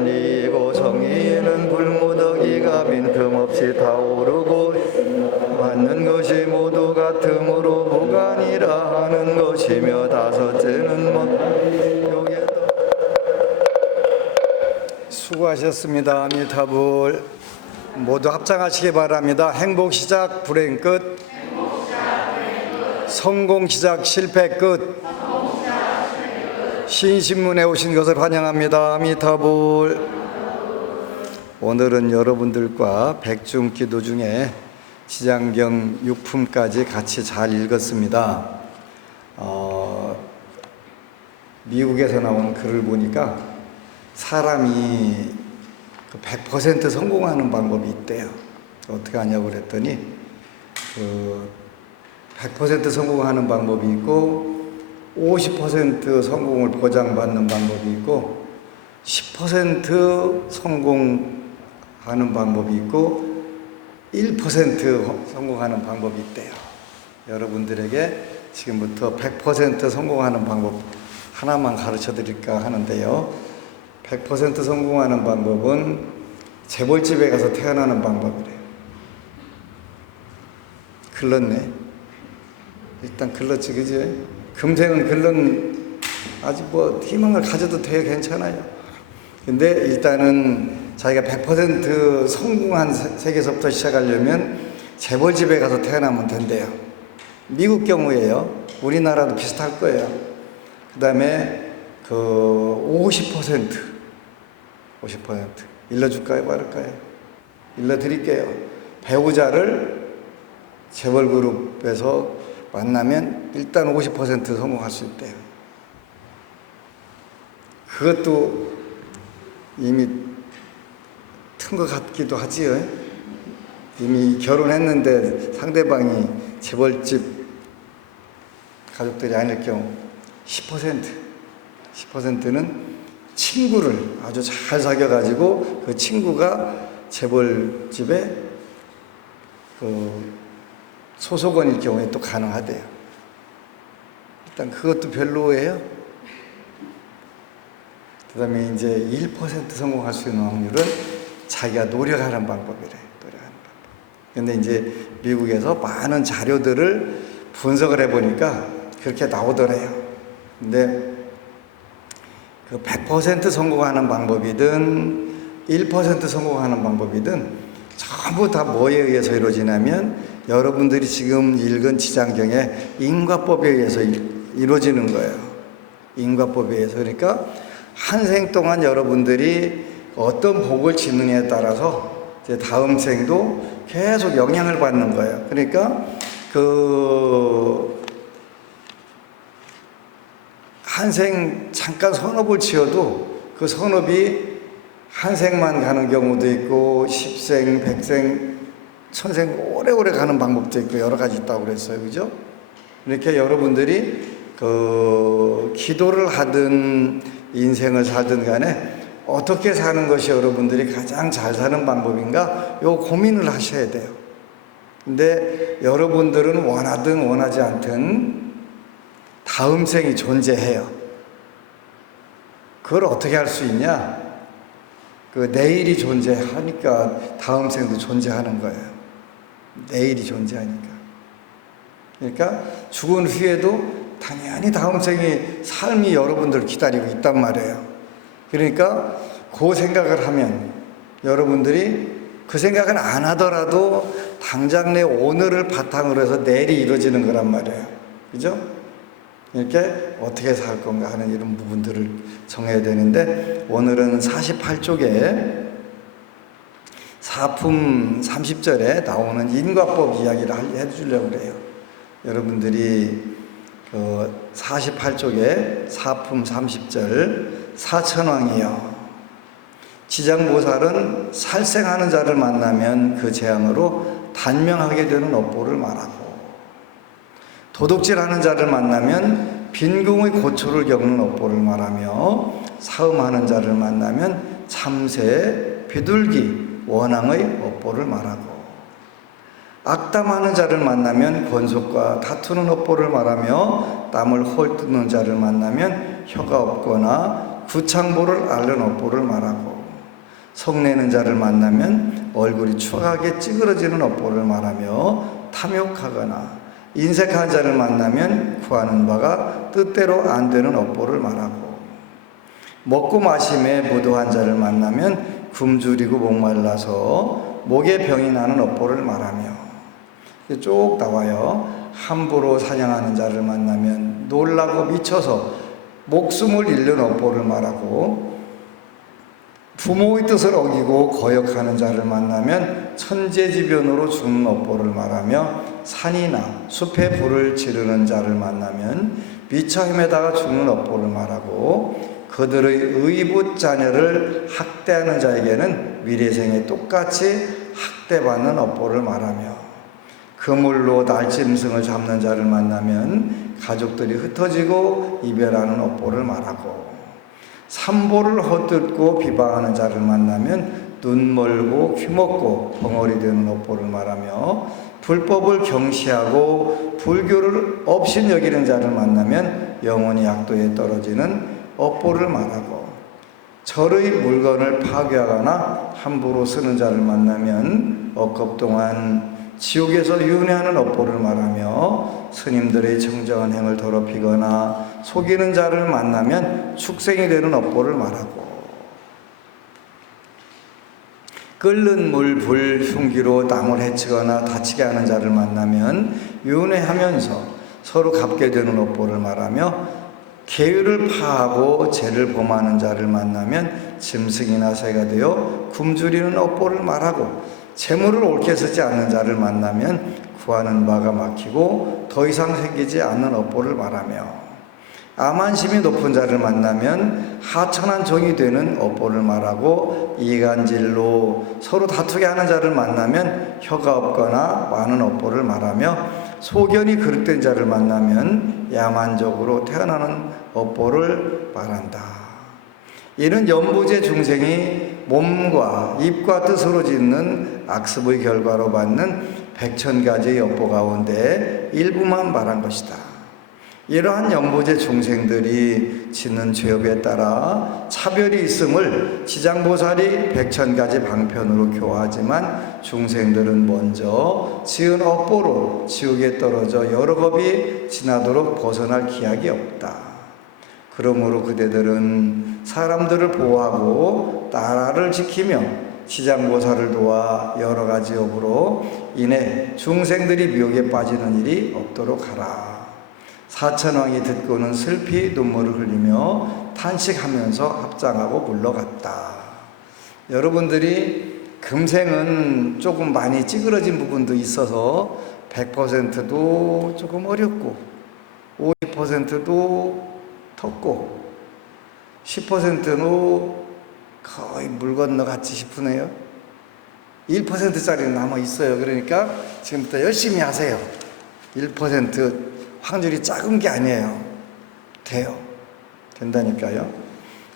달리고 성의에는 불무더기가 빈틈없이 타오르고 맞는 것이 모두 같으므로 무관이라 하는 것이며 다섯째는 여기에도 수고하셨습니다. 아미타불. 모두 합장하시기 바랍니다. 행복 시작 불행 끝, 성공 시작 실패 끝. 신신문에 오신 것을 환영합니다. 아미타불. 오늘은 여러분들과 백중기도 중에 지장경 6품까지 같이 잘 읽었습니다. 미국에서 나온 글을 보니까 사람이 100% 성공하는 방법이 있대요. 어떻게 하냐고 그랬더니 100% 성공하는 방법이 있고 50% 성공을 보장받는 방법이 있고 10% 성공하는 방법이 있고 1% 성공하는 방법이 있대요. 여러분들에게 지금부터 100% 성공하는 방법 하나만 가르쳐 드릴까 하는데요. 100% 성공하는 방법은 재벌집에 가서 태어나는 방법이래요. 글렀네. 일단 글렀지, 그지? 금생은 글른, 아직 희망을 가져도 돼요. 괜찮아요. 근데 일단은 자기가 100% 성공한 세계에서부터 시작하려면 재벌집에 가서 태어나면 된대요. 미국 경우에요. 우리나라도 비슷할 거예요. 그 다음에 50% 일러줄까요? 말할까요? 일러드릴게요. 배우자를 재벌그룹에서 만나면 일단 50% 성공할 수 있대요. 그것도 이미 튼 것 같기도 하지요. 이미 결혼했는데 상대방이 재벌집 가족들이 아닐 경우 10%는 친구를 아주 잘 사귀어가지고 그 친구가 재벌집에 소속원일 경우에 또 가능하대요. 일단 그것도 별로예요. 그 다음에 이제 1% 성공할 수 있는 확률은 자기가 노력하는 방법이래. 노력하는 방법. 근데 이제 미국에서 많은 자료들을 분석을 해보니까 그렇게 나오더래요. 근데 그 100% 성공하는 방법이든 1% 성공하는 방법이든 전부 다 뭐에 의해서 이루어지냐면 여러분들이 지금 읽은 지장경의 인과법에 의해서 이루어지는 거예요. 인과법에 의해서. 그러니까 한 생 동안 여러분들이 어떤 복을 짓느냐에 따라서 이제 다음 생도 계속 영향을 받는 거예요. 그러니까 한 생 잠깐 선업을 지어도 그 선업이 한 생만 가는 경우도 있고 10생, 100생, 1000생 오래오래 가는 방법도 있고 여러 가지 있다고 그랬어요. 그죠? 이렇게 여러분들이 기도를 하든 인생을 살든 간에 어떻게 사는 것이 여러분들이 가장 잘 사는 방법인가 요 고민을 하셔야 돼요. 근데 여러분들은 원하든 원하지 않든 다음 생이 존재해요. 그걸 어떻게 할 수 있냐? 내일이 존재하니까 다음 생도 존재하는 거예요. 내일이 존재하니까. 그러니까 죽은 후에도 당연히 다음 생이 삶이 여러분들을 기다리고 있단 말이에요. 그러니까 그 생각을 하면 여러분들이 그 생각을 안 하더라도 당장 내 오늘을 바탕으로 해서 내일이 이루어지는 거란 말이에요. 그죠? 이렇게 어떻게 살 건가 하는 이런 부분들을 정해야 되는데 오늘은 48쪽에 사품 30절에 나오는 인과법 이야기를 해주려고 그래요. 여러분들이 48쪽에 사품 30절 사천왕이여 지장보살은 살생하는 자를 만나면 그 재앙으로 단명하게 되는 업보를 말하고 도둑질하는 자를 만나면 빈궁의 고초를 겪는 업보를 말하며 사음하는 자를 만나면 참새, 비둘기, 원앙의 업보를 말하고 악담하는 자를 만나면 권속과 다투는 업보를 말하며 땀을 헐뜯는 자를 만나면 혀가 없거나 구창보를 앓는 업보를 말하고 성내는 자를 만나면 얼굴이 추하게 찌그러지는 업보를 말하며 탐욕하거나 인색한 자를 만나면 구하는 바가 뜻대로 안 되는 업보를 말하고 먹고 마심에 무도한 자를 만나면 굶주리고 목말라서 목에 병이 나는 업보를 말하며 쭉 나와요. 함부로 사냥하는 자를 만나면 놀라고 미쳐서 목숨을 잃는 업보를 말하고 부모의 뜻을 어기고 거역하는 자를 만나면 천재지변으로 죽는 업보를 말하며 산이나 숲에 불을 지르는 자를 만나면 미쳐 헤매다가 죽는 업보를 말하고 그들의 의붓 자녀를 학대하는 자에게는 미래생에 똑같이 학대받는 업보를 말하며 그물로 날짐승을 잡는 자를 만나면 가족들이 흩어지고 이별하는 업보를 말하고 산보를 헛듣고 비방하는 자를 만나면 눈 멀고 귀 먹고 벙어리 되는 업보를 말하며 불법을 경시하고 불교를 업신여기는 자를 만나면 영원히 약도에 떨어지는 업보를 말하고 절의 물건을 파괴하거나 함부로 쓰는 자를 만나면 억겁 동안 지옥에서 윤회하는 업보를 말하며 스님들의 정정한 행을 더럽히거나 속이는 자를 만나면 축생이 되는 업보를 말하고 끓는 물, 불, 흉기로 남을 해치거나 다치게 하는 자를 만나면 윤회하면서 서로 갚게 되는 업보를 말하며 계율을 파하고 죄를 범하는 자를 만나면 짐승이나 새가 되어 굶주리는 업보를 말하고 재물을 옳게 쓰지 않는 자를 만나면 구하는 바가 막히고 더 이상 생기지 않는 업보를 말하며 암한심이 높은 자를 만나면 하천한 종이 되는 업보를 말하고 이간질로 서로 다투게 하는 자를 만나면 혀가 없거나 많은 업보를 말하며 소견이 그릇된 자를 만나면 야만적으로 태어나는 업보를 말한다. 이는 연부제 중생이 몸과 입과 뜻으로 짓는 악습의 결과로 받는 100,000가지의 업보 가운데 일부만 말한 것이다. 이러한 연부제 중생들이 짓는 죄업에 따라 차별이 있음을 지장보살이 100,000가지 방편으로 교화하지만 중생들은 먼저 지은 업보로 지옥에 떨어져 여러 겁이 지나도록 벗어날 기약이 없다. 그러므로 그대들은 사람들을 보호하고 나라를 지키며 지장보살을 도와 여러 가지 업으로 인해 중생들이 미혹에 빠지는 일이 없도록 하라. 사천왕이 듣고는 슬피 눈물을 흘리며 탄식하면서 합장하고 물러갔다. 여러분들이 금생은 조금 많이 찌그러진 부분도 있어서 100%도 조금 어렵고 50%도 텄고 10%는 거의 물 건너갔지 싶으네요. 1%짜리는 남아 있어요. 그러니까 지금부터 열심히 하세요. 1% 확률이 작은 게 아니에요. 돼요. 된다니까요.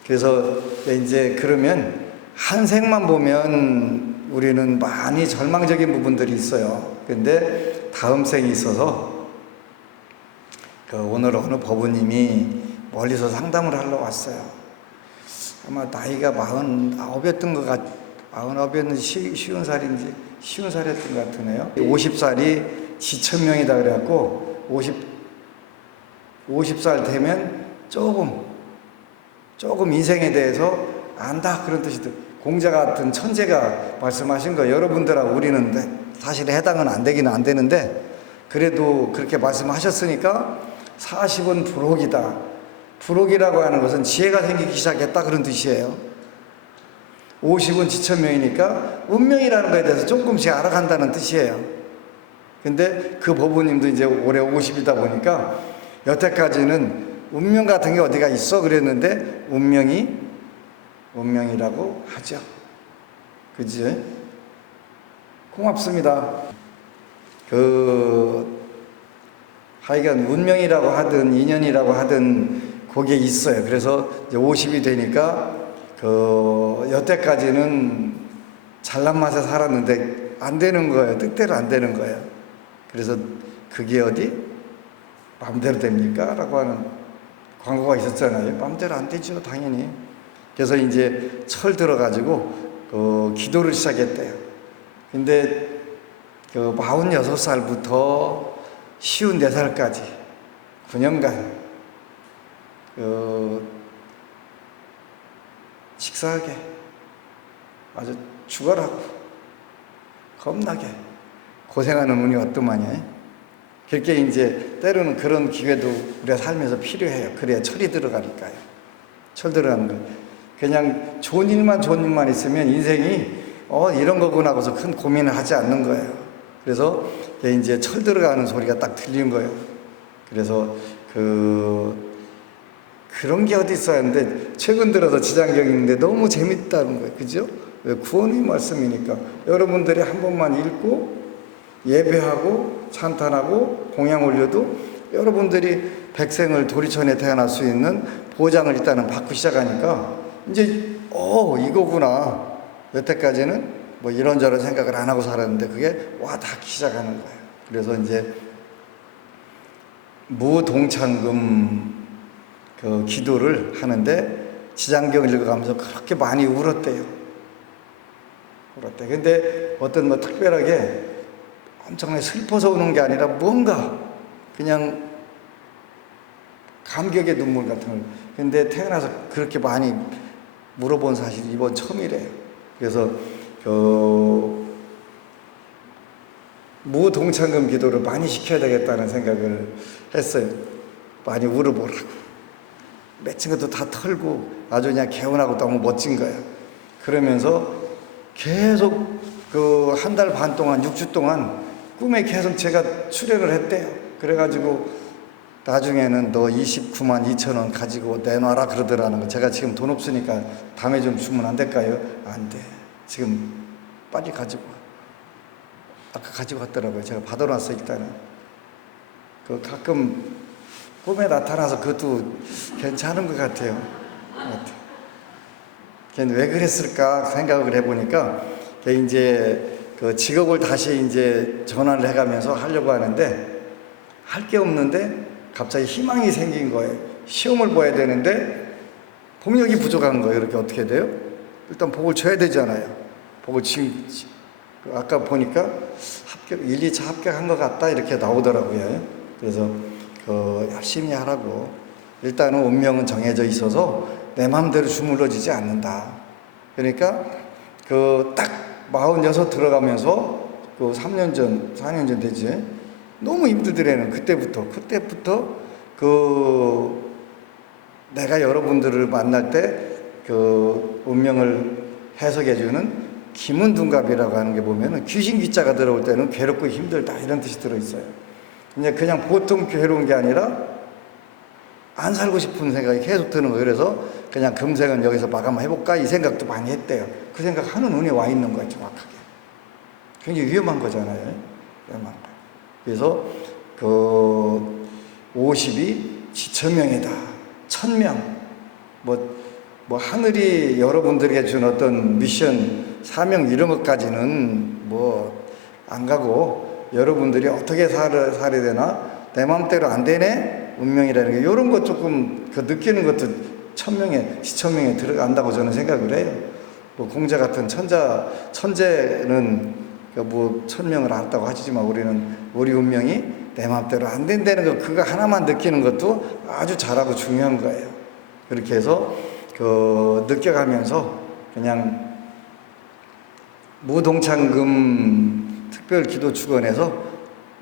그래서 이제 그러면 한 생만 보면 우리는 많이 절망적인 부분들이 있어요. 근데 다음 생이 있어서 오늘 어느 법우님이 멀리서 상담을 하러 왔어요. 아마 나이가 49였던 것 같, 49였는지 쉬운 살이었던 것 같으네요. 50살이 지천명이다 그래갖고 50살 되면 조금 인생에 대해서 안다 그런 뜻이죠. 공자 같은 천재가 말씀하신 거 여러분들하고 우리는 사실 해당은 안 되기는 안 되는데 그래도 그렇게 말씀하셨으니까 40은 불혹이다. 불혹이라고 하는 것은 지혜가 생기기 시작했다 그런 뜻이에요. 50은 지천명이니까 운명이라는 것에 대해서 조금씩 알아간다는 뜻이에요. 근데 그 법우님도 이제 올해 50이다 보니까 여태까지는 운명 같은 게 어디가 있어 그랬는데 운명이라고 하죠. 그지? 고맙습니다. 하여간 운명이라고 하든 인연이라고 하든 그게 있어요. 그래서 이제 50이 되니까 여태까지는 잘난 맛에 살았는데 안 되는 거예요. 뜻대로 안 되는 거예요. 그래서 그게 어디 마음대로 됩니까? 라고 하는 광고가 있었잖아요. 마음대로 안 되죠, 당연히. 그래서 이제 철 들어가지고 기도를 시작했대요. 근데 46살부터 54살까지 9년간 식사하게 아주 죽어라고 겁나게 고생하는 운이 왔더만요. 그렇게 이제 때로는 그런 기회도 우리가 살면서 필요해요. 그래야 철이 들어가니까요. 철 들어가는 거. 그냥 좋은 일만 있으면 인생이 이런 거구나 하고서 큰 고민을 하지 않는 거예요. 그래서 이제 철 들어가는 소리가 딱 들리는 거예요. 그래서 그런 게 어디 있어야 하는데 최근 들어서 지장경인데 너무 재밌다는 거예요. 그죠? 왜 구원의 말씀이니까 여러분들이 한 번만 읽고 예배하고 찬탄하고 공양 올려도 여러분들이 백생을 도리천에 태어날 수 있는 보장을 일단은 받고 시작하니까 이제 이거구나. 여태까지는 뭐 이런저런 생각을 안 하고 살았는데 그게 와 닿기 시작하는 거예요. 그래서 이제 무동창금 기도를 하는데 지장경 읽어가면서 그렇게 많이 울었대요. 근데 어떤 특별하게 엄청나게 슬퍼서 우는 게 아니라 뭔가 그냥 감격의 눈물 같은 걸. 근데 태어나서 그렇게 많이 물어본 사실이 이번 처음이래요. 그래서 무동창금 기도를 많이 시켜야 되겠다는 생각을 했어요. 많이 울어보라고. 맺힌 것도 다 털고 아주 그냥 개운하고 너무 멋진 거예요. 그러면서 계속 한 달 반 동안 6주 동안 꿈에 계속 제가 출연을 했대요. 그래가지고 나중에는 너 29만 2천 원 가지고 내놔라 그러더라는 거. 제가 지금 돈 없으니까 다음에 좀 주면 안 될까요? 안 돼. 지금 빨리 가지고 와. 아까 가지고 왔더라고요. 제가 받아놨어 일단은. 가끔 꿈에 나타나서 그것도 괜찮은 것 같아요. 걔는 왜 그랬을까 생각을 해보니까 이제 직업을 다시 이제 전환을 해가면서 하려고 하는데 할 게 없는데 갑자기 희망이 생긴 거예요. 시험을 봐야 되는데 폭력이 부족한 거예요. 이렇게 어떻게 돼요? 일단 복을 쳐야 되잖아요. 복을 지금 아까 보니까 합격 1, 2차 합격한 것 같다 이렇게 나오더라고요. 그래서 열심히 하라고. 일단은 운명은 정해져 있어서 내 마음대로 주물러지지 않는다. 그러니까 딱 46 들어가면서 3년 전, 4년 전 되지. 너무 힘들더래는 그때부터 내가 여러분들을 만날 때 운명을 해석해주는 기문둔갑이라고 하는 게 보면은 귀신 귀자가 들어올 때는 괴롭고 힘들다 이런 뜻이 들어있어요. 그냥 보통 괴로운 게 아니라 안 살고 싶은 생각이 계속 드는 거예요. 그래서 그냥 금생은 여기서 마감해볼까 이 생각도 많이 했대요. 그 생각하는 운이 와 있는 거예요. 정확하게. 굉장히 위험한 거잖아요. 위험한 거. 그래서 50이 지천명이다. 1000명. 뭐 하늘이 여러분들에게 준 어떤 미션, 사명 이런 것까지는 뭐 안 가고 여러분들이 어떻게 살아야 되나 내 마음대로 안 되네 운명이라는 게 이런 것 조금 느끼는 것도 1000명에 지천명에 들어간다고 저는 생각을 해요. 뭐 공자 같은 천재는 뭐 1000명을 알았다고 하시지만 우리 운명이 내 마음대로 안 된다는 거 그거 하나만 느끼는 것도 아주 잘하고 중요한 거예요. 그렇게 해서 느껴가면서 그냥 무동창금 특별기도축원에서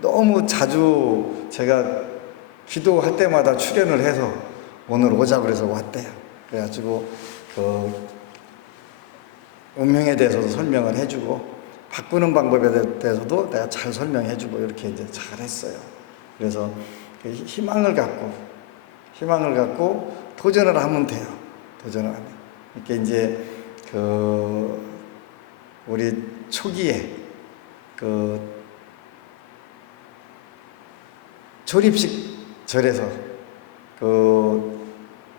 너무 자주 제가 기도할 때마다 출연을 해서 오늘 오자고 그래서 왔대요. 그래가지고 운명에 대해서도 설명을 해주고 바꾸는 방법에 대해서도 내가 잘 설명해주고 이렇게 이제 잘 했어요. 그래서 희망을 갖고 도전을 하면 돼요. 도전을 하면. 이렇게 이제 우리 초기에 조립식 절에서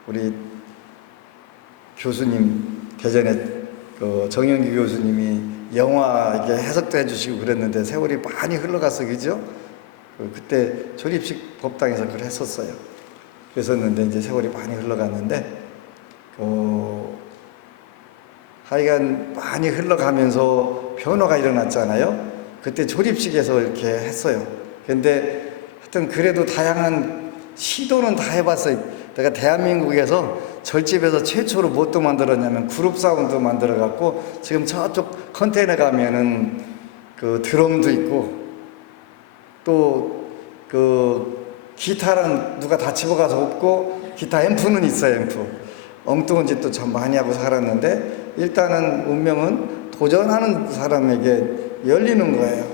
우리 교수님 대전에 정영기 교수님이 영화 이렇게 해석도 해주시고 그랬는데 세월이 많이 흘러갔어, 그죠? 그때 조립식 법당에서 그걸 했었어요. 그랬었는데 이제 세월이 많이 흘러갔는데 하여간 많이 흘러가면서 변화가 일어났잖아요. 그때 조립식에서 이렇게 했어요. 근데 하여튼 그래도 다양한 시도는 다 해봤어요. 내가 대한민국에서 절집에서 최초로 뭣도 만들었냐면 그룹 사운드 만들어 갖고 지금 저쪽 컨테이너 가면은 그 드럼도 있고 또 그 기타는 누가 다 집어가서 없고 기타 앰프는 있어요. 앰프 엉뚱한 짓도 참 많이 하고 살았는데 일단은 운명은 도전하는 사람에게 열리는 거예요.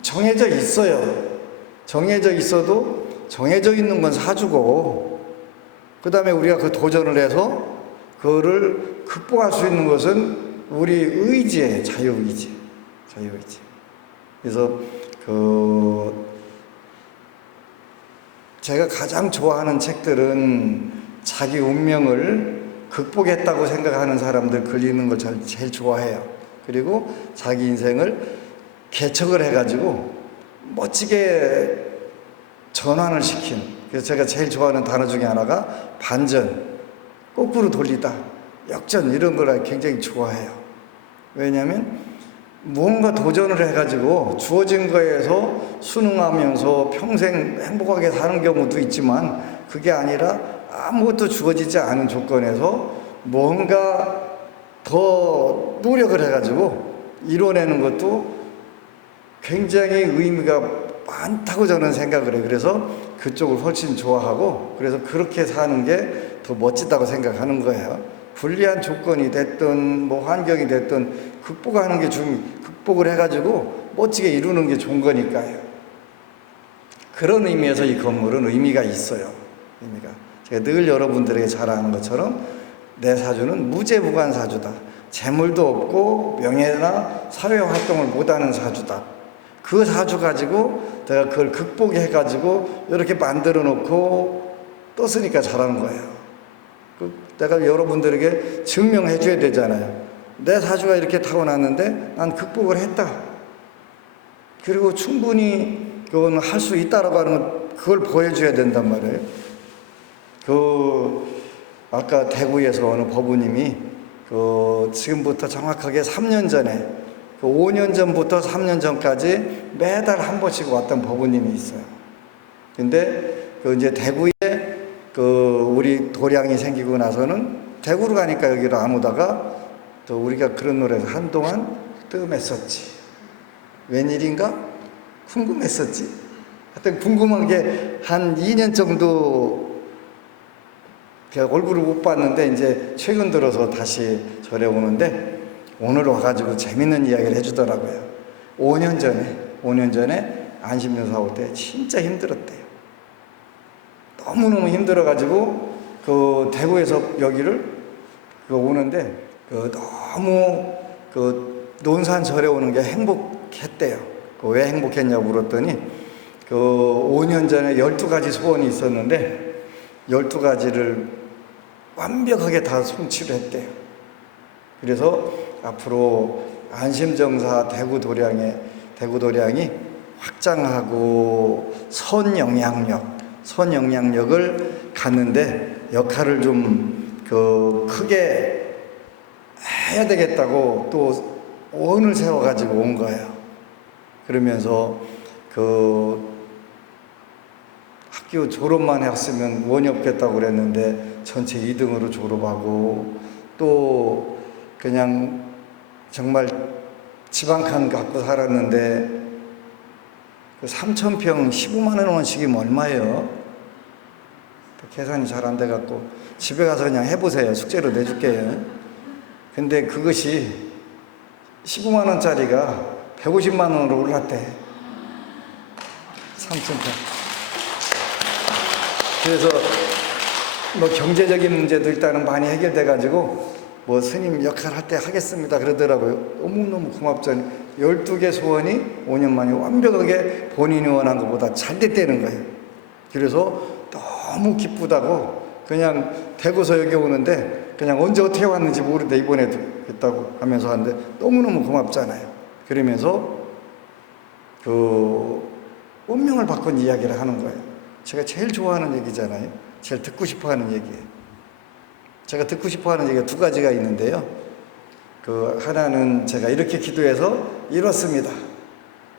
정해져 있어요. 정해져 있어도 정해져 있는 건 사주고 그 다음에 우리가 그 도전을 해서 그거를 극복할 수 있는 것은 우리 의지예요. 자유의지. 자유의지. 그래서 제가 가장 좋아하는 책들은 자기 운명을 극복했다고 생각하는 사람들 글리는 걸 제일 좋아해요. 그리고 자기 인생을 개척을 해가지고 멋지게 전환을 시킨. 그래서 제가 제일 좋아하는 단어 중에 하나가 반전, 거꾸로 돌리다, 역전 이런 걸 굉장히 좋아해요. 왜냐하면 무언가 도전을 해가지고 주어진 거에서 순응하면서 평생 행복하게 사는 경우도 있지만 그게 아니라 아무것도 주어지지 않은 조건에서 뭔가 더 노력을 해가지고 이뤄내는 것도 굉장히 의미가 많다고 저는 생각을 해요. 그래서 그쪽을 훨씬 좋아하고 그래서 그렇게 사는 게 더 멋지다고 생각하는 거예요. 불리한 조건이 됐든 뭐 환경이 됐든 극복하는 게 극복을 해가지고 멋지게 이루는 게 좋은 거니까요. 그런 의미에서 이 건물은 의미가 있어요. 의미가. 제가 늘 여러분들에게 자랑하는 것처럼 내 사주는 무죄무관 사주다. 재물도 없고 명예나 사회활동을 못하는 사주다. 그 사주 가지고 내가 그걸 극복해가지고 이렇게 만들어 놓고 떴으니까 잘하는 거예요. 내가 여러분들에게 증명해 줘야 되잖아요. 내 사주가 이렇게 타고났는데 난 극복을 했다. 그리고 충분히 그건 할 수 있다라고 하는 건 그걸 보여줘야 된단 말이에요. 아까 대구에서 어느 법우님이 지금부터 정확하게 3년 전에 5년 전부터 3년 전까지 매달 한 번씩 왔던 법우님이 있어요. 근데 이제 대구에 우리 도량이 생기고 나서는 대구로 가니까 여기로 안 오다가 또 우리가 그런 노래에서 한동안 뜸했었지. 웬일인가? 궁금했었지. 하여튼 궁금한 게 한 2년 정도 얼굴을 못 봤는데 이제 최근 들어서 다시 절에 오는데 오늘 와가지고 재밌는 이야기를 해주더라고요. 5년 전에 안심연사 올 때 진짜 힘들었대요. 너무너무 힘들어가지고 대구에서 여기를 오는데 너무 논산 절에 오는 게 행복했대요. 왜 행복했냐고 물었더니 5년 전에 12가지 소원이 있었는데 12가지를 완벽하게 다 성취를 했대요. 그래서 앞으로 안심정사 대구 도량이 확장하고 선영향력을 갖는데 역할을 좀 크게 해야 되겠다고 또 원을 세워가지고 온 거예요. 그러면서 학교 졸업만 했으면 원이 없겠다고 그랬는데 전체 2등으로 졸업하고 또 그냥 정말 지방칸 갖고 살았는데 3,000평 15만 원씩이면 얼마예요? 계산이 잘 안 돼갖고 집에 가서 그냥 해보세요. 숙제로 내줄게요. 근데 그것이 15만 원짜리가 150만 원으로 올랐대. 3,000평. 그래서 뭐 경제적인 문제도 일단은 많이 해결돼가지고 뭐 스님 역할 할 때 하겠습니다 그러더라고요. 너무너무 고맙죠. 12개 소원이 5년 만에 완벽하게 본인이 원한 것보다 잘 됐다는 거예요. 그래서 너무 기쁘다고 그냥 대구서 여기 오는데 그냥 언제 어떻게 왔는지 모르는데 이번에도 했다고 하면서 하는데 너무너무 고맙잖아요. 그러면서 운명을 바꾼 이야기를 하는 거예요. 제가 제일 좋아하는 얘기잖아요. 제일 듣고 싶어 하는 얘기예요. 제가 듣고 싶어 하는 얘기가 2가지가 있는데요. 그 하나는 제가 이렇게 기도해서 이뤘습니다.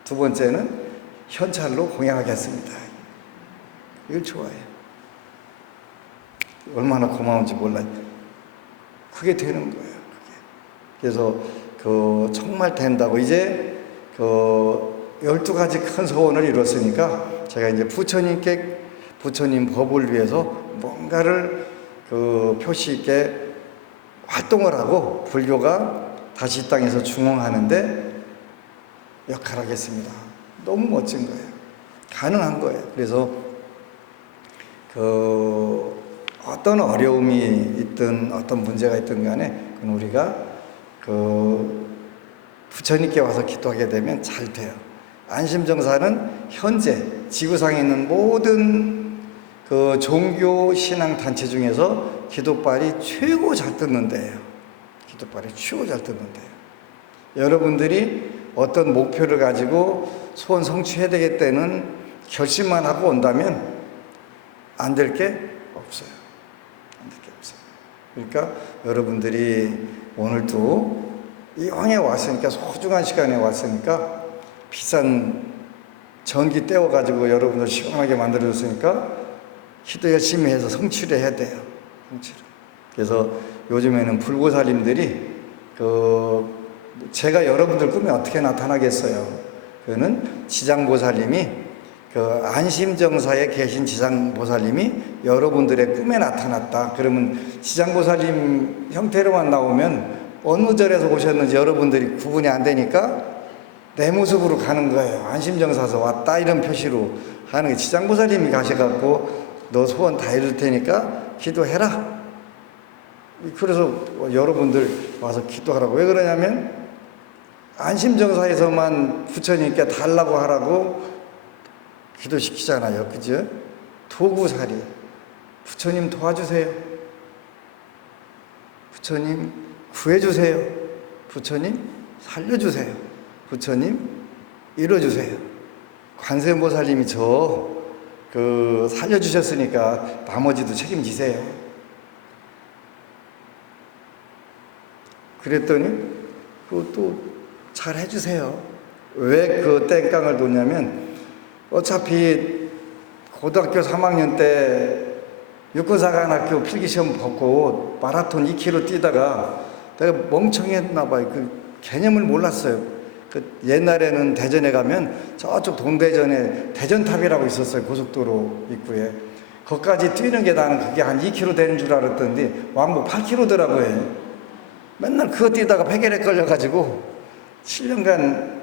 두 번째는 현찰로 공양하겠습니다. 이걸 좋아해요. 얼마나 고마운지 몰라요. 그게 되는 거예요. 그게. 그래서 그 정말 된다고 이제 그 12가지 큰 소원을 이뤘으니까 제가 이제 부처님 법을 위해서 뭔가를 그 표시 있게 활동을 하고 불교가 다시 이 땅에서 중흥하는데 역할하겠습니다. 너무 멋진 거예요. 가능한 거예요. 그래서 그 어떤 어려움이 있든 어떤 문제가 있든 간에 그건 우리가 그 부처님께 와서 기도하게 되면 잘 돼요. 안심정사는 현재 지구상에 있는 모든 그 종교 신앙 단체 중에서 기도빨이 최고 잘 듣는 데예요. 기도빨이 최고 잘 듣는 데예요. 여러분들이 어떤 목표를 가지고 소원 성취해야 되겠다는 결심만 하고 온다면 안 될 게 없어요. 안 될 게 없어요. 그러니까 여러분들이 오늘도 이왕에 왔으니까, 소중한 시간에 왔으니까, 비싼 전기 떼어가지고 여러분들 시원하게 만들어줬으니까 기도 열심히 해서 성취를 해야 돼요. 성취를. 그래서 요즘에는 불보살님들이 제가 여러분들 꿈에 어떻게 나타나겠어요? 그거는 지장보살님이 그 안심정사에 계신 지장보살님이 여러분들의 꿈에 나타났다. 그러면 지장보살님 형태로만 나오면 어느 절에서 오셨는지 여러분들이 구분이 안 되니까 내 모습으로 가는 거예요. 안심정사에서 왔다 이런 표시로 하는 거예요. 지장보살님이 가셔갖고 너 소원 다 이룰 테니까 기도해라. 그래서 여러분들 와서 기도하라고. 왜 그러냐면 안심정사에서만 부처님께 달라고 하라고 기도시키잖아요. 그죠? 도구살이. 부처님 도와주세요. 부처님 구해주세요. 부처님 살려주세요. 부처님 이뤄주세요. 관세음보살님이 살려주셨으니까 나머지도 책임지세요. 그랬더니 그것도 잘 해주세요. 왜 그 땡깡을 뒀냐면 어차피 고등학교 3학년 때 육군사관학교 필기시험 보고 마라톤 2km 뛰다가 내가 멍청했나 봐요. 그 개념을 몰랐어요. 그 옛날에는 대전에 가면 저쪽 동대전에 대전탑이라고 있었어요. 고속도로 입구에. 거기까지 뛰는 게 나는 그게 한 2km 되는 줄 알았더니 왕복 8km더라고요. 맨날 그거 뛰다가 폐결에 걸려가지고 7년간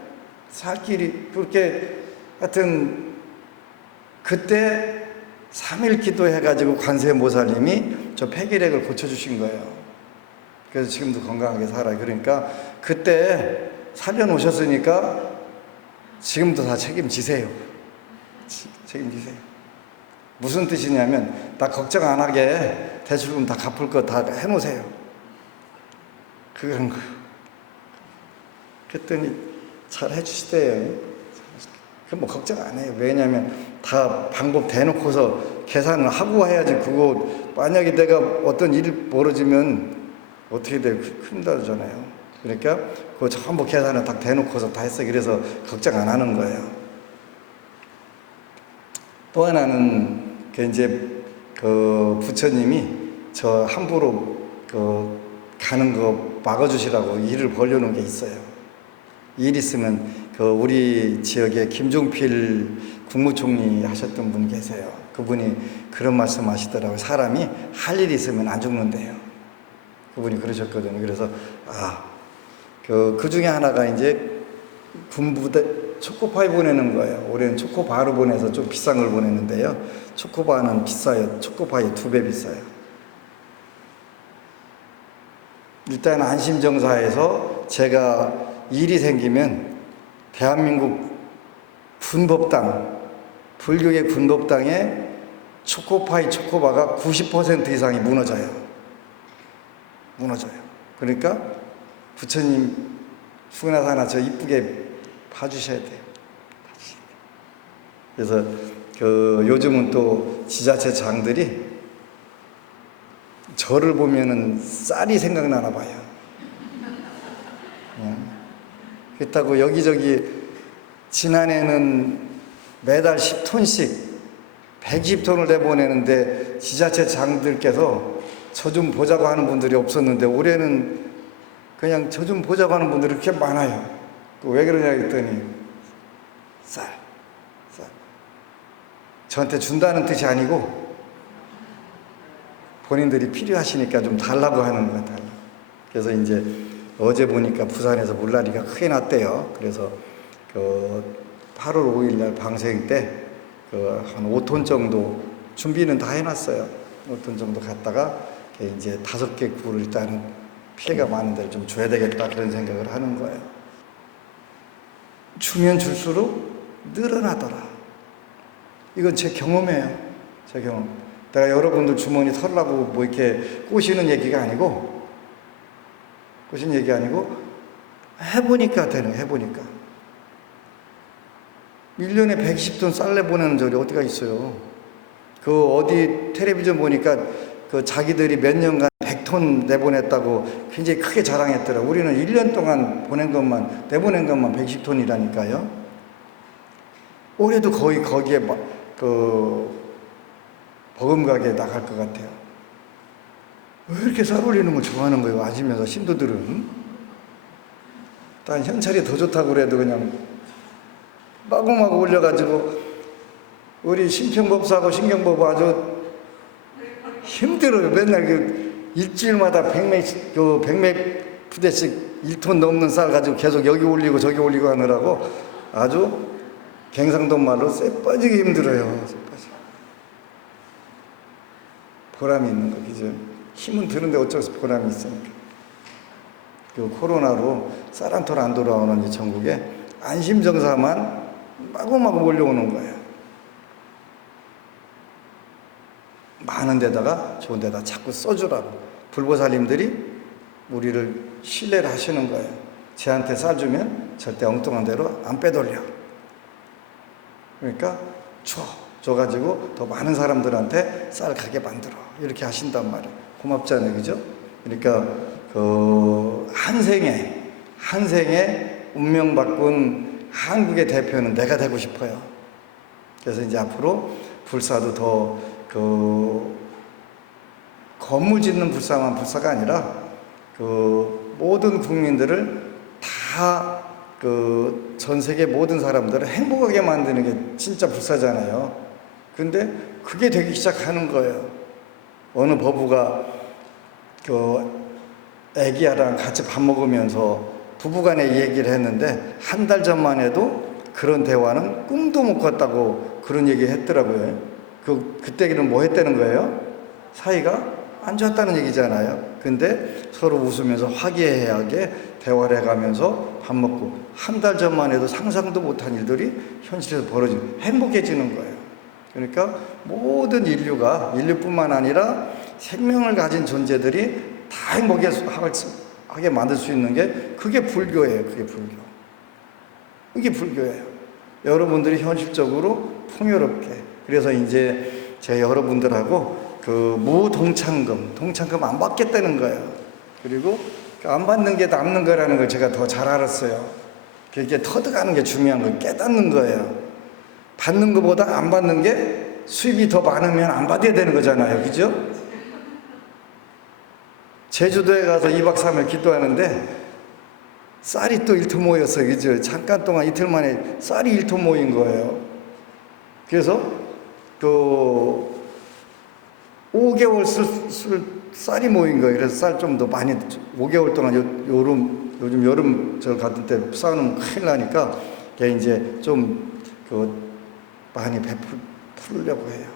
살 길이 그렇게 하여튼 그때 3일 기도해가지고 관세음보살님이 저 폐결핵을 고쳐주신 거예요. 그래서 지금도 건강하게 살아요. 그러니까 그때 살려놓으셨으니까 지금도 다 책임지세요. 책임지세요. 무슨 뜻이냐면 나 걱정 안 하게 대출금 다 갚을 거 다 해놓으세요. 그런 거예요. 그랬더니 잘 해주시대요. 뭐 걱정 안 해요. 왜냐면 다 방법 대놓고서 계산을 하고 해야지. 그거 만약에 내가 어떤 일이 벌어지면 어떻게 돼요? 큰일 나잖아요. 그러니까 그거 전부 계산을 딱 대놓고서 다 했어요. 그래서 걱정 안 하는 거예요. 또 하나는 그 부처님이 저 함부로 가는 거 막아주시라고 일을 벌려놓은 게 있어요. 일 있으면 우리 지역에 김종필 국무총리 하셨던 분 계세요. 그분이 그런 말씀 하시더라고요. 사람이 할 일이 있으면 안 죽는데요. 그분이 그러셨거든요. 그래서 그 중에 하나가 이제 군부대 초코파이 보내는 거예요. 올해는 초코바로 보내서 좀 비싼 걸 보냈는데요. 초코바는 비싸요. 초코파이 2배 비싸요. 일단 안심정사에서 제가 일이 생기면 대한민국 군법당, 불교의 군법당에 초코파이, 초코바가 90% 이상이 무너져요. 무너져요. 그러니까 부처님 수고나사나 저 이쁘게 봐주셔야 돼요. 그래서 요즘은 또 지자체 장들이 저를 보면은 쌀이 생각나나 봐요. 예. 그렇다고 여기저기 지난해는 매달 10톤씩 120톤을 내보내는데 지자체 장들께서 저 좀 보자고 하는 분들이 없었는데 올해는 그냥 저 좀 보자고 하는 분들이 그렇게 많아요. 왜 그러냐 했더니 쌀. 저한테 준다는 뜻이 아니고 본인들이 필요하시니까 좀 달라고 하는 것 같아요. 그래서 이제 어제 보니까 부산에서 물난리가 크게 났대요. 그래서 그 8월 5일 날 방생 때 그 한 5톤 정도 준비는 다 해놨어요. 5톤 정도 갔다가 이제 5개 구를 일단은 피해가 많은 데를 좀 줘야 되겠다 그런 생각을 하는 거예요. 주면 줄수록 늘어나더라. 이건 제 경험이에요. 제 경험. 내가 여러분들 주머니 털라고 뭐 이렇게 꼬시는 얘기가 아니고 해보니까 되는 거예요. 해보니까 1년에 120톤 쌀 내보내는 절이 어디가 있어요. 그 어디 텔레비전 보니까 그 자기들이 몇 년간 100톤 내보냈다고 굉장히 크게 자랑했더라고요. 우리는 1년 동안 내보낸 것만 120톤이라니까요. 올해도 거의 거기에 버금가게 나갈 것 같아요. 왜 이렇게 쌀 올리는 걸 좋아하는 거예요? 아시면서 신도들은. 난 현찰이 더 좋다고 그래도 그냥 마구마구 올려가지고 우리 신평법사하고 신경법 아주 힘들어요. 맨날 일주일마다 100몇 푸대씩 1톤 넘는 쌀 가지고 계속 여기 올리고 저기 올리고 하느라고 아주 갱상도 말로 쎄 빠지기 힘들어요. 쎄 빠지기. 보람이 있는 거, 그죠? 힘은 드는데 어쩌서 보람이 있으니까. 그 코로나로 쌀 한 톨 안 돌아오는 이 전국에 안심정사만 마구마구 몰려오는 거예요. 많은 데다가 좋은 데다 자꾸 써주라고. 불보살님들이 우리를 신뢰를 하시는 거예요. 쟤한테 쌀 주면 절대 엉뚱한 대로 안 빼돌려. 그러니까 줘가지고 더 많은 사람들한테 쌀 가게 만들어. 이렇게 하신단 말이에요. 고맙잖아요. 그죠? 그러니까 한 생에 운명 바꾼 한국의 대표는 내가 되고 싶어요. 그래서 이제 앞으로 불사도 더 건물 짓는 불사만 불사가 아니라 모든 국민들을 다 전 세계 모든 사람들을 행복하게 만드는 게 진짜 불사잖아요. 근데 그게 되기 시작하는 거예요. 어느 법우가 애기야랑 같이 밥 먹으면서 부부간에 얘기를 했는데 한 달 전만 해도 그런 대화는 꿈도 못 꿨다고 그런 얘기 했더라고요. 그때는 뭐 했다는 거예요? 사이가 안 좋았다는 얘기잖아요. 근데 서로 웃으면서 화기애애하게 대화를 해가면서 밥 먹고 한 달 전만 해도 상상도 못한 일들이 현실에서 벌어지는, 행복해지는 거예요. 그러니까 모든 인류뿐만 아니라 생명을 가진 존재들이 다 행복하게 만들 수 있는 게 그게 불교예요. 그게 불교예요. 여러분들이 현실적으로 풍요롭게. 그래서 이제 제 여러분들하고 무동창금 안 받겠다는 거예요. 그리고 안 받는 게 남는 거라는 걸 제가 더 잘 알았어요. 그게 터득하는 게 중요한 걸 깨닫는 거예요. 받는 것보다 안 받는 게 수입이 더 많으면 안 받아야 되는 거잖아요. 그죠? 제주도에 가서 2박 3일 기도하는데 쌀이 또 1톤 모였어요. 그죠? 잠깐 동안 이틀 만에 쌀이 1톤 모인 거예요. 그래서 5개월 쓸 쌀이 모인 거예요. 그래서 쌀 좀 더 많이 5개월 동안 요즘 여름 저 같은 때 쌓아놓으면 큰일 나니까 이제 좀 많이 베풀려고 해요.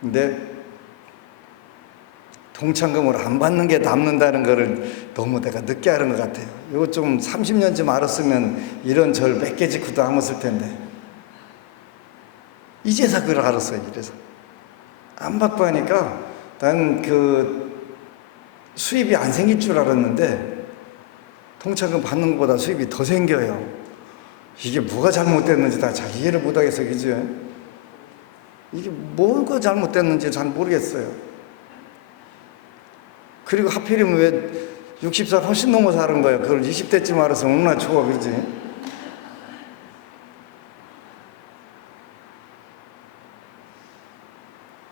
근데 동창금을 안 받는 게 남는다는 거를 너무 내가 늦게 하는 것 같아요. 이거 좀 30년쯤 알았으면 이런 절 몇 개 짓고도 안 했을 텐데 이제서 그걸 알았어요. 이래서 안 받고 하니까 난 수입이 안 생길 줄 알았는데 동창금 받는 것보다 수입이 더 생겨요. 이게 뭐가 잘못됐는지 다 잘 이해를 못하겠어요. 그죠? 이게 뭐가 잘못됐는지 잘 모르겠어요. 그리고 하필이면 왜 60살 훨씬 넘어 사는 거야. 그걸 20대쯤 알아서 얼마나 좋아, 그지?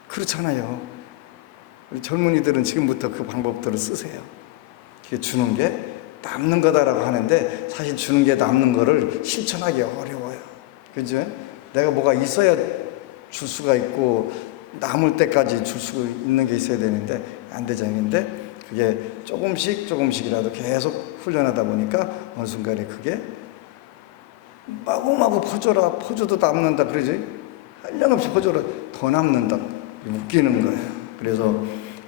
그렇잖아요. 우리 젊은이들은 지금부터 그 방법들을 쓰세요. 그게 주는 게 남는 거다라고 하는데 사실 주는 게 남는 거를 실천하기 어려워요. 그죠? 내가 뭐가 있어야 줄 수가 있고 남을 때까지 줄 수 있는 게 있어야 되는데 안 되잖는데 그게 조금씩이라도 계속 훈련하다 보니까 어느 순간에 그게 마구마구 퍼줘도 남는다 그러지? 한량없이 퍼줘도 더 남는다. 웃기는 거예요. 그래서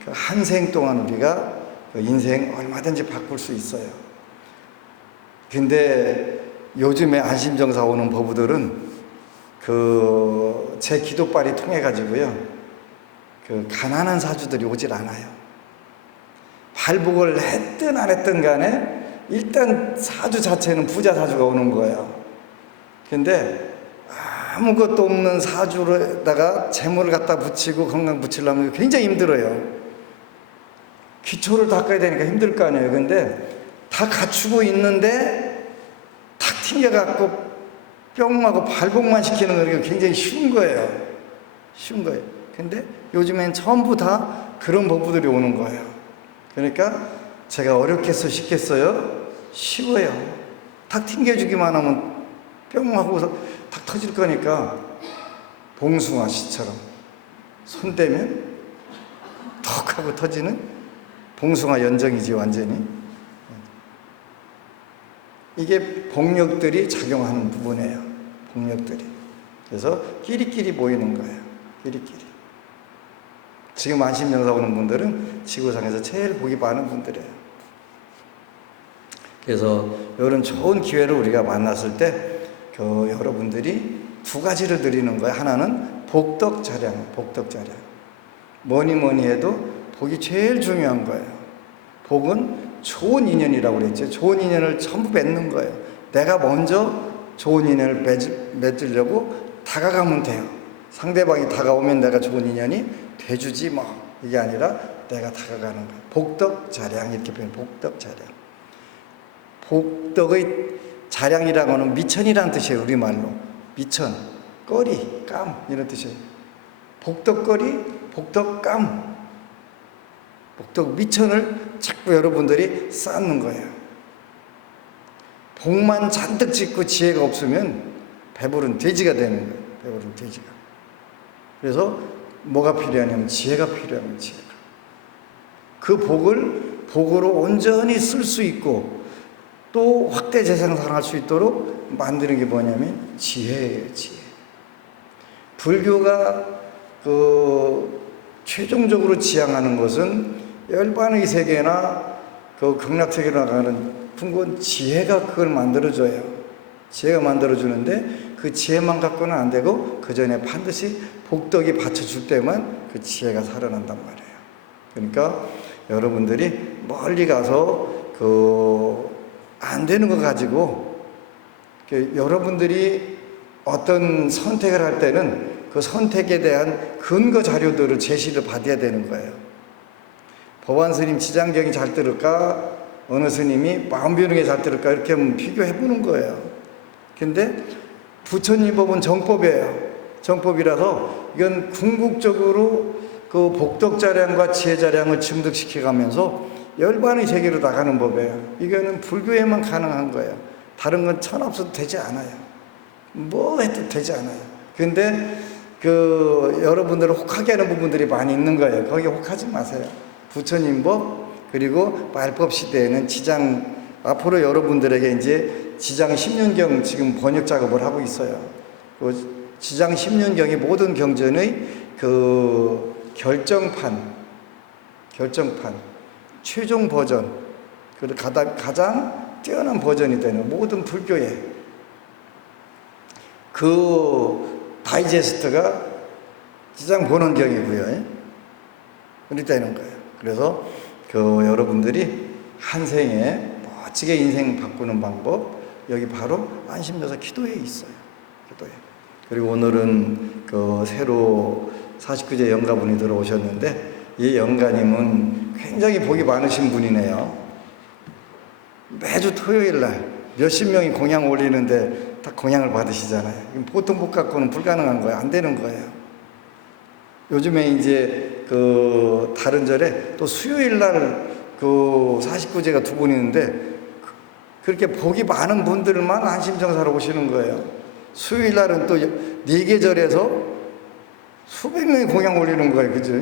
그 한 생 동안 우리가 그 인생 얼마든지 바꿀 수 있어요. 근데 요즘에 안심정사 오는 법우들은 그 제 기도발이 통해 가지고요, 그 가난한 사주들이 오질 않아요. 발복을 했든 안 했든 간에 일단 사주 자체는 부자 사주가 오는 거예요. 근데 아무것도 없는 사주에다가 재물을 갖다 붙이고 건강 붙이려면 굉장히 힘들어요. 기초를 닦아야 되니까 힘들 거 아니에요. 근데 다 갖추고 있는데 탁 튕겨갖고 뿅하고 발복만 시키는 거 굉장히 쉬운 거예요. 쉬운 거예요. 근데 요즘엔 전부 다 그런 법부들이 오는 거예요. 그러니까 제가 어렵겠어 쉽겠어요? 쉬워요. 탁 튕겨주기만 하면 뿅 하고서 탁 터질 거니까 봉숭아 씨처럼 손 대면 턱 하고 터지는 봉숭아 연정이지 완전히. 이게 복력들이 작용하는 부분이에요. 복력들이. 그래서 끼리끼리 모이는 거예요. 끼리끼리. 지금 안심정사 오는 분들은 지구상에서 제일 복이 많은 분들이에요. 그래서 이런 좋은 기회를 우리가 만났을 때 여러분들이 두 가지를 드리는 거예요. 하나는 복덕자량, 복덕자량. 뭐니 해도 복이 제일 중요한 거예요. 복은 좋은 인연이라고 그랬죠. 좋은 인연을 전부 맺는 거예요. 내가 먼저 좋은 인연을 맺으려고 다가가면 돼요. 상대방이 다가오면 내가 좋은 인연이 돼주지 뭐. 이게 아니라 내가 다가가는 거예요. 복덕자량 이렇게 표현. 복덕자량. 복덕의 자량이라는 거는 미천이라는 뜻이에요. 우리말로. 미천, 거리, 감 이런 뜻이에요. 복덕거리, 복덕감. 복덕 미천을 자꾸 여러분들이 쌓는 거예요. 복만 잔뜩 짓고 지혜가 없으면 배부른 돼지가 되는 거예요. 배부른 돼지가. 그래서 뭐가 필요하냐면 지혜가 필요하면 지혜가. 그 복을 복으로 온전히 쓸 수 있고 또 확대 재생산할 수 있도록 만드는 게 뭐냐면 지혜예요. 지혜. 불교가 최종적으로 지향하는 것은 열반의 세계나 극락세계로 나가는 풍건 지혜가 그걸 만들어줘요. 지혜가 만들어주는데 그 지혜만 갖고는 안 되고 그 전에 반드시 복덕이 받쳐줄 때만 그 지혜가 살아난단 말이에요. 그러니까 여러분들이 멀리 가서 안 되는 거 가지고 여러분들이 어떤 선택을 할 때는 그 선택에 대한 근거 자료들을 제시를 받아야 되는 거예요. 법안 스님 지장경이 잘 들을까? 어느 스님이 마음비우는 잘 들을까? 이렇게 한번 비교해 보는 거예요. 근데 부처님 법은 정법이에요. 정법이라서 이건 궁극적으로 그 복덕자량과 지혜자량을 증득시켜 가면서 열반의 세계로 나가는 법이에요. 이거는 불교에만 가능한 거예요. 다른 건 천없어도 되지 않아요. 뭐 해도 되지 않아요. 근데 여러분들을 혹하게 하는 부분들이 많이 있는 거예요. 거기에 혹하지 마세요. 부처님 법, 그리고 말법 시대에는 앞으로 여러분들에게 이제 지장 10년경 지금 번역 작업을 하고 있어요. 지장 10년경이 모든 경전의 결정판, 최종 버전, 그리고 가장 뛰어난 버전이 되는 모든 불교의 다이제스트가 지장 본원경이고요. 그렇게 되는 거예요. 그래서 여러분들이 한 생에 멋지게 인생 바꾸는 방법, 여기 바로 안심정사 기도에 있어요. 기도에. 그리고 오늘은 새로 49제 영가분이 들어오셨는데 이 영가님은 굉장히 복이 많으신 분이네요. 매주 토요일 날 몇십 명이 공양 올리는데 다 공양을 받으시잖아요. 보통 복 갖고는 불가능한 거예요. 안 되는 거예요. 요즘에 이제 그 다른 절에 또 수요일 날 그 49제가 두 분 있는데 그렇게 복이 많은 분들만 안심정사로 오시는 거예요. 수요일 날은 또 4개 절에서 수백 명이 공양 올리는 거예요. 그죠?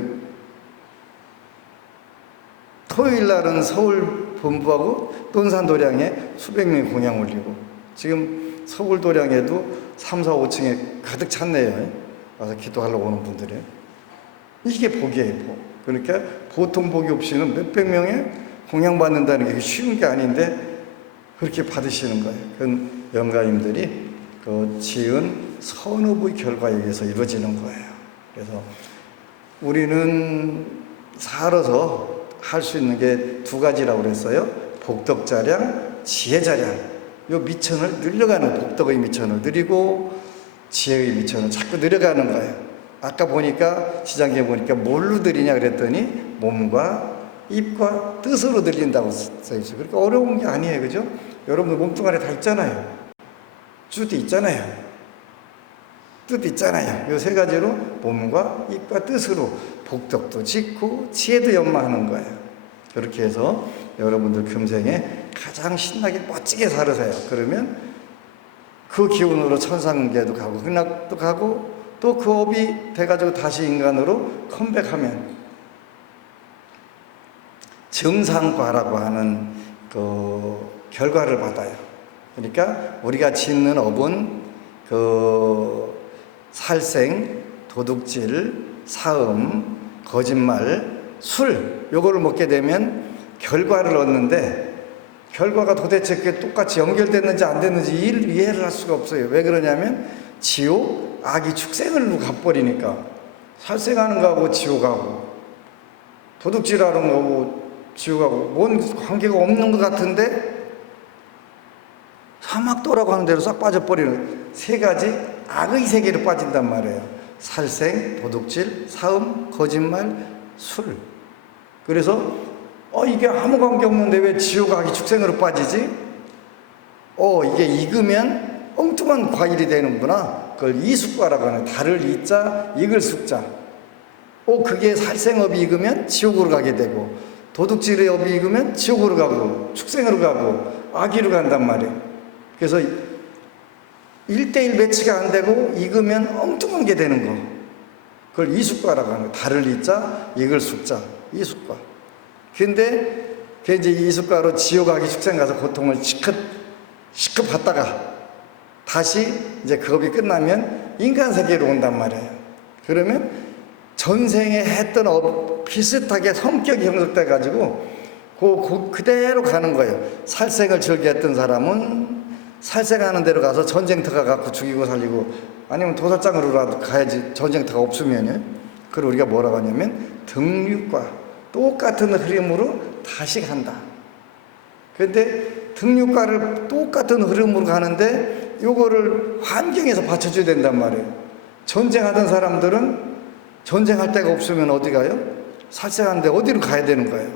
토요일 날은 서울 본부하고 논산도량에 수백 명이 공양 올리고, 지금 서울 도량에도 3, 4, 5층에 가득 찼네요. 와서 기도하려고 오는 분들이. 이게 복이에요, 복. 그러니까 보통 복이 없이는 몇백 명의 공양 받는다는 게 쉬운 게 아닌데 그렇게 받으시는 거예요. 그건 영가님들이 그 지은 선업의 결과에 의해서 이루어지는 거예요. 그래서 우리는 살아서 할 수 있는 게 두 가지라고 그랬어요. 복덕자량, 지혜자량. 요 미천을 늘려가는, 복덕의 미천을 늘리고 지혜의 미천을 자꾸 늘려가는 거예요. 아까 보니까 시장에 보니까 뭘로 늘리냐 그랬더니 몸과 입과 뜻으로 늘린다고 써있어요. 그러니까 어려운 게 아니에요. 그죠? 여러분들 몸뚱 아래 다 있잖아요. 주도 있잖아요. 뜻 있잖아요. 이 세 가지로 몸과 입과 뜻으로 복덕도 짓고 지혜도 연마하는 거예요. 그렇게 해서 여러분들 금생에 가장 신나게 멋지게 살으세요. 그러면 그 기운으로 천상계도 가고 흑락도 가고 또 그 업이 돼가지고 다시 인간으로 컴백하면 정상과라고 하는 그 결과를 받아요. 그러니까 우리가 짓는 업은 그 살생, 도둑질, 사음, 거짓말, 술 요거를 먹게 되면 결과를 얻는데, 결과가 도대체 그게 똑같이 연결됐는지 안 됐는지 이해를 할 수가 없어요. 왜 그러냐면 지옥, 악이 축생을 가버리니까. 살생하는 거하고 지옥하고 도둑질하는 거하고 지옥하고 뭔 관계가 없는 것 같은데 사막도라고 하는 대로 싹 빠져버리는 세 가지 악의 세계로 빠진단 말이에요. 살생, 도둑질, 사음, 거짓말, 술. 그래서 이게 아무 관계 없는데 왜 지옥, 악이 축생으로 빠지지? 이게 익으면 엉뚱한 과일이 되는구나. 그걸 이숙과라고 하는, 달을 이자, 익을 숙자. 그게 살생업이 익으면 지옥으로 가게 되고, 도둑질의 업이 익으면 지옥으로 가고, 축생으로 가고, 악의로 간단 말이에요. 그래서 1대1 매치가 안 되고 익으면 엉뚱한 게 되는 거. 그걸 이숙과라고 하는 거예요. 달을 이자, 익을 숙자. 이숙과. 근데 그 이제 이숙과로 지옥, 악이, 축생 가서 고통을 시컷 받다가 다시 이제 그 업이 끝나면 인간 세계로 온단 말이에요. 그러면 전생에 했던 업 비슷하게 성격이 형성돼 가지고 그대로 가는 거예요. 살생을 즐겨했던 사람은 살생하는 대로 가서 전쟁터가 갖고 죽이고 살리고, 아니면 도살장으로라도 가야지. 전쟁터가 없으면요. 그걸 우리가 뭐라고 하냐면 등육과 똑같은 흐름으로 다시 간다. 그런데 등육과를 똑같은 흐름으로 가는데 요거를 환경에서 받쳐줘야 된단 말이에요. 전쟁하던 사람들은 전쟁할 데가 없으면 어디 가요? 살생하는데 어디로 가야 되는 거예요?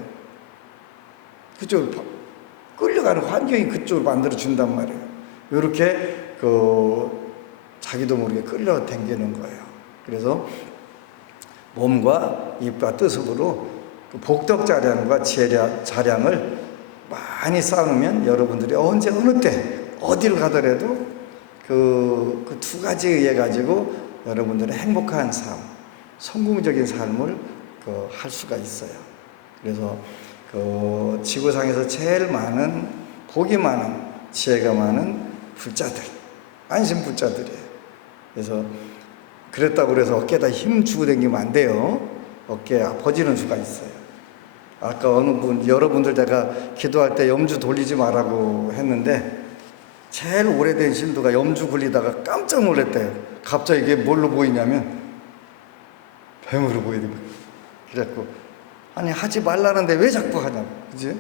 그쪽으로 끌려가는 환경이 그쪽으로 만들어 준단 말이에요. 이렇게 자기도 모르게 끌려당기는 거예요. 그래서 몸과 입과 뜻으로 그 복덕자량과 지혜자량을 많이 쌓으면 여러분들이 언제 어느 때 어디를 가더라도 그 두 가지에 의해 가지고 여러분들의 행복한 삶, 성공적인 삶을 할 수가 있어요. 그래서 지구상에서 제일 많은 복이 많은, 지혜가 많은 불자들, 안심 불자들이에요. 그래서 그랬다고 그래서 어깨에다 힘 주고 다니면 안 돼요. 어깨에 아파지는 수가 있어요. 아까 어느 분, 여러분들 제가 기도할 때 염주 돌리지 말라고 했는데 제일 오래된 신도가 염주 굴리다가 깜짝 놀랐대요. 갑자기 이게 뭘로 보이냐면 뱀으로 보이더라고요. 그래갖고 아니 하지 말라는데 왜 자꾸 하냐고. 그지?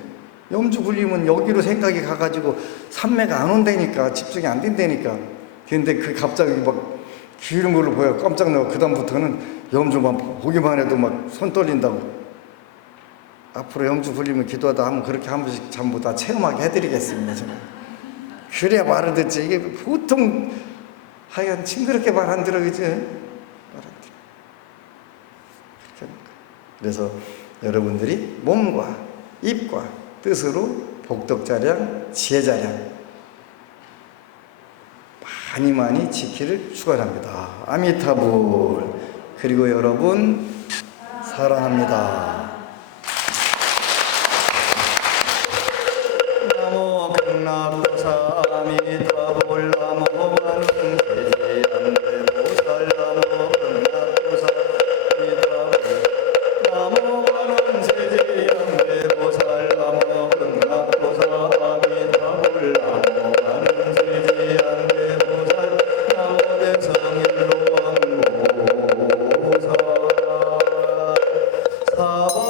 염주 굴리면 여기로 생각이 가가지고 삼매가 안 온다니까, 집중이 안 된다니까. 근데 그 갑자기 막 기울은 걸로 보여 깜짝 놀라고, 그 다음부터는 염주만 보기만 해도 막 손 떨린다고. 앞으로 영주 불리면 기도하다 하면 그렇게 한 번씩 전부 다 체험하게 해드리겠습니다. 제가. 그래야 말을 듣지. 이게 보통 하여간 징그럽게 말 안 들어, 그지? 말 안 들어. 그래서 여러분들이 몸과 입과 뜻으로 복덕자량, 지혜자량 많이 많이 지키를 축원합니다. 아미타불. 그리고 여러분 사랑합니다. 나모 극락도사 아미타불 나모 관음세지 안대보살 나모 극락도사 아미타불 나모 관음세지 안대보살 나모 극락도사 아미타불 나모 관음세지 안대보살 나모 대성일로 왕보살 사번